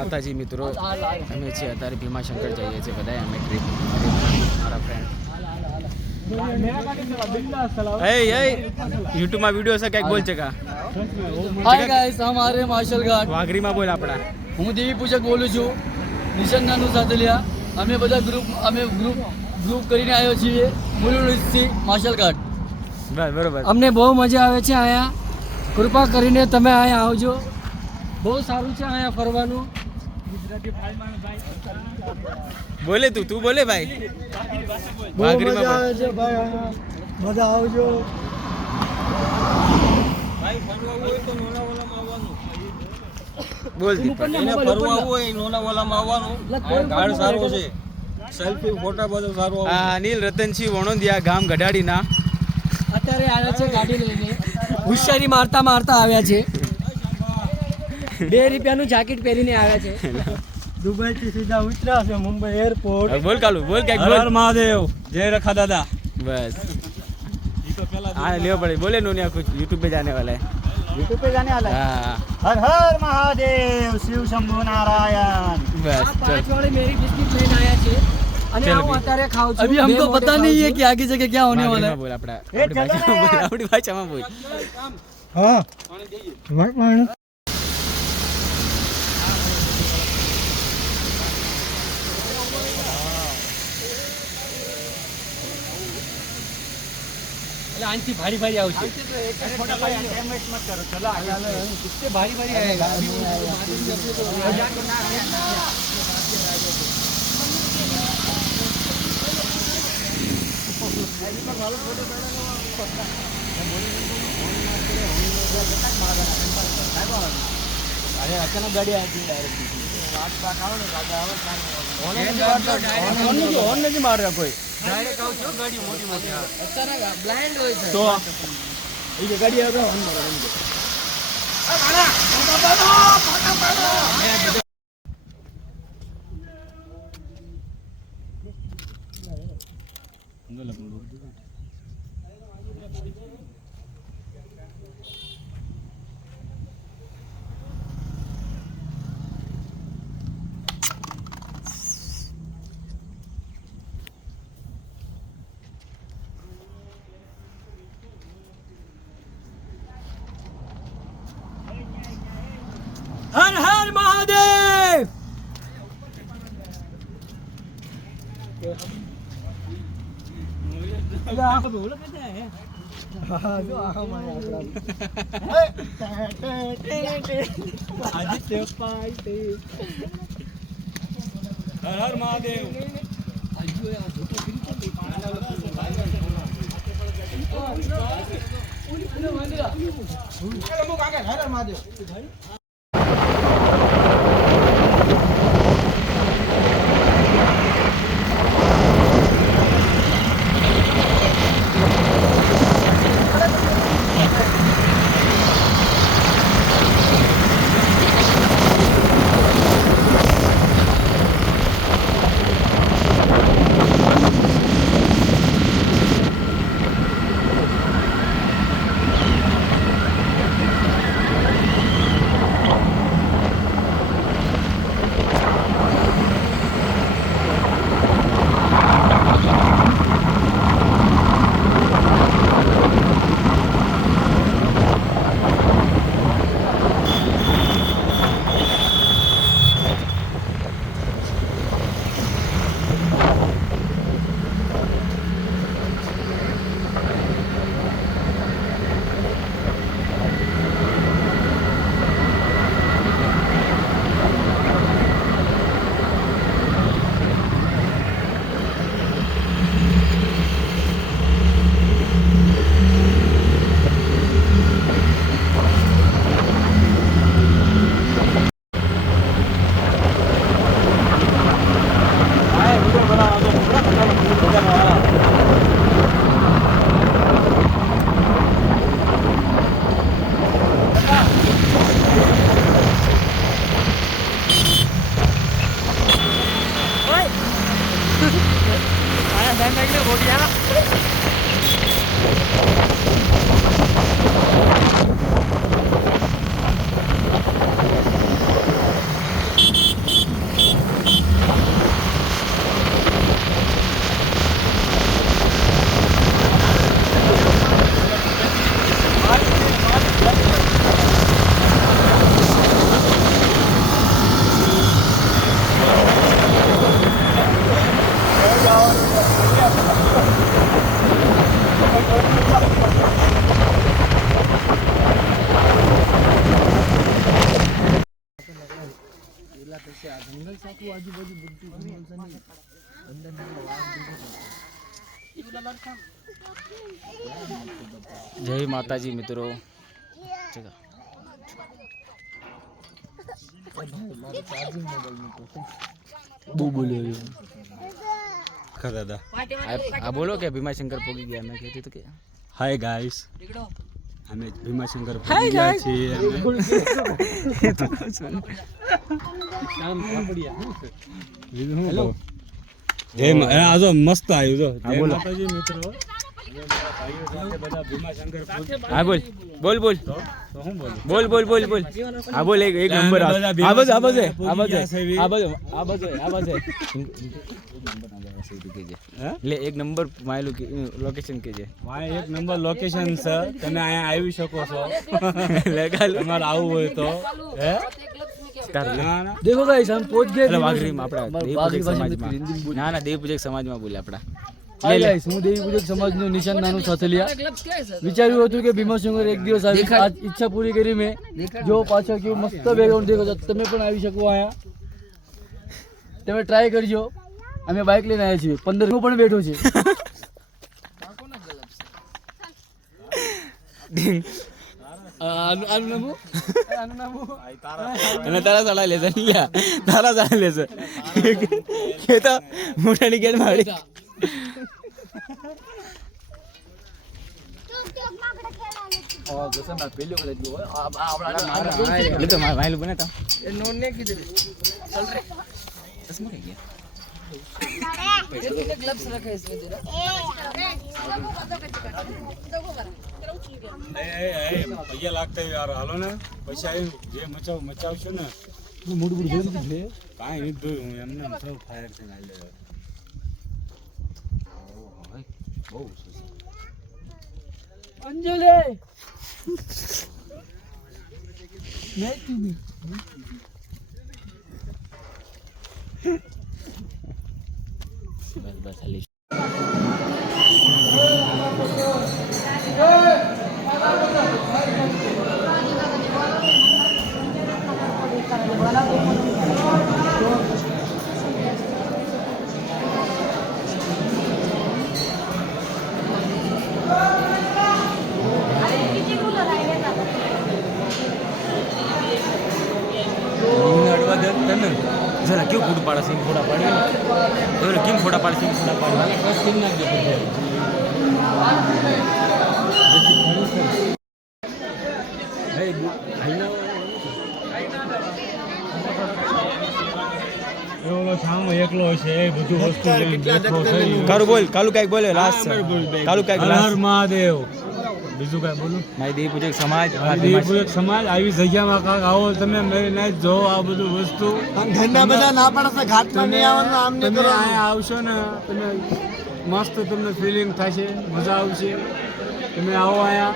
માતાજી મિત્રો, અમે છીએ અત્યારે ભીમાશંકર જઈએ છીએ બધા અમે ટ્રીપ મારા ફ્રેન્ડ. YouTube માં વિડિયો છે કંઈક બોલ છે કા. હાય ગાઈસ, હમારે માર્શલ ઘાટ વાઘરીમાં બોલ આપણા. હું દેવી પૂજક બોલું છું. નિશન નાનું સાથે લ્યા. અમે બધા ગ્રુપ કરીને આવ્યો છીએ મુલુંડથી માર્શલ ઘાટ. બસ બરોબર. અમને બહુ મજા આવે છે અહીંયા. કૃપા કરીને તમે અહીંયા આવજો. બહુ સારું છે અહીંયા ફરવાનું. બોલે તું બોલે ભાઈ. બહુ મજા આવે છે ભાઈ, મજા આવજો. બોલ એને ફરવા હોય લોનાવાલામાં આવવાનું. ઘાટ સારો છે, સેલ્ફી ફોટા બધું સારું આવે. અનિલ રતનસિંહ વણોદિયા, ગામ ગઢાડીના. અત્યારે આવ્યા છે ગાડી લઈને. હોશિયારી મારતા આવ્યા છે. 2 રૂપિયાનું જાકેટ પહેરીને આવ્યા છે. દુબઈ થી સીધા ઉતર્યા છે મુંબઈ એરપોર્ટ. બોલ કાલુ બોલ કઈક હર હર મહાદેવ, જય રખા દાદા. बस हाँ लियो पड़े बोले नोनिया कुछ यूट्यूब पे जाने वाला है. YouTube पे जाने वाला है. हाँ हर हर महादेव, शिव शंभु नारायण. बस चल. 5 वाले मेरी बिस्किट लेने आया छे અને चल હું भी. અત્યારે ખાઉં છું. अभी हमको पता नहीं है कि आगे जगह क्या होने वाला है. बोल अपना अपनी भाषा में बोल. हाँ आंटी भारी भारी आओ छे. कितने भारी भारी आएगा. अरे अचानक गाड़ी आई थी डायरेक्ट ऑन नहीं मार रहा कोई. डायरेक्ट आओ छो गाड़ी मोटी मोटी अचानक ब्लाइंड होय છે તો એ જે ગાડી આવે ઓન મારો એમ આ ગાડા हर हर महादेव. હર હર મહાદેવ. જય માતાજી મિત્રો. ચલો. દાદા આ બોલો કે ભીમાશંકર પોગી ગયા મેં કહેતી તો કે હાય ગાઈસ અમે ભીમાશંકર પહોંચી ગયા છીએ હેલો આજો મસ્ત આવ્યું જો જય માતાજી મિત્રો બધા ભીમાશંકર હા બોલ બોલ બોલ તો હું બોલું બોલ બોલ બોલ બોલ હા બોલ એક નંબર આ બાજુ આ બાજુ આ બાજુ આ બાજુ આ બાજુ આ બાજુ એટલે એક નંબર માયલું લોકેશન કેજે મારે એક નંબર લોકેશન છે તમે અહીંયા આવી શકો છો તમારે આવવું હોય તો હે देखो गाइस हम पहुंच गए વાઘરીમાં આપણા દેવપૂજક સમાજમાં ના ના દેવપૂજક સમાજમાં બોલે આપણા હાય ગાઈસ હું દેવી પૂજક સમાજનું નિશાન નાનું સાથે લ્યા વિચાર્યું હતું કે ભીમાશંકર એક દિવસ આવી આજ ઈચ્છા પૂરી કરી મેં જો પાછળ કેવું મસ્ત બેકગ્રાઉન્ડ દેખો છો તમે પણ આવી શકો અહીંયા તમે ટ્રાય કરજો અમે બાઇક લઈને આવ્યા છીએ 15 હું પણ બેઠો છે અને તારા સાડા લેશે તારા સાડા લેશે કે તો મોટાની ગેટ મારી એટલે તો માયલું બને તા ચશ્મા કઈ ગયા પૈયા લાગતા યાર હાલો ને પછી આવી જે મચાવશો ને મૂડ જોઈ છે કાંઈ નથી જોયું હું એમને સૌ ફાયર છે બહુ અંજલે મેં કીધું બસ બસ હાલી જરા કેવું ફોટો પાડે સિંગ ફોટા પાડે એવું કેમ ફોટા પાડે સિંગ ફોટા પાડે કેમ નાખજો એવો સામો એકલો છે એ બધું વસ્તુ કાલુ બોલ કાલુ કાઈક બોલે લાસ્ટ કાલુ કાઈક હર મહાદેવ બીજું કાંઈ બોલું મારી દેવી પૂજક સમાજ દેવપૂજક સમાજ આવી જગ્યામાં કાંક આવો તમે મેરી નાઈટ જો આ બધું વસ્તુ ઘરના બધા ના પડે ઘાટમાં નહીં આવવાનું આમ નહીં તમે અહીંયા આવશો ને તમે મસ્ત તમને ફિલિંગ થશે મજા આવશે તમે આવો અહીંયા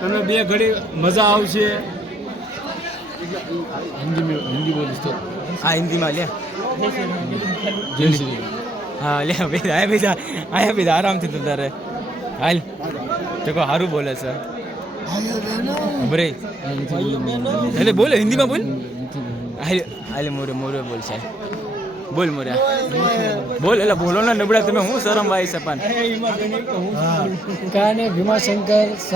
તમે બે ઘડી મજા આવશે હિન્દી બોલીશ તો હા હિન્દીમાં લે જય શ્રી હા લે ભાઈ આયા ભાઈ આરામથી તું તારે હાલ ચકો સારું બોલે છે બરે એટલે બોલે હિન્દીમાં બોલ હાલે મોરે મોરે બોલ છે બોલ મોરે બોલ એટલે બોલો ને નબળા તમે હું શરમ વાઈ સપાન કાને ભીમાશંકર સરસ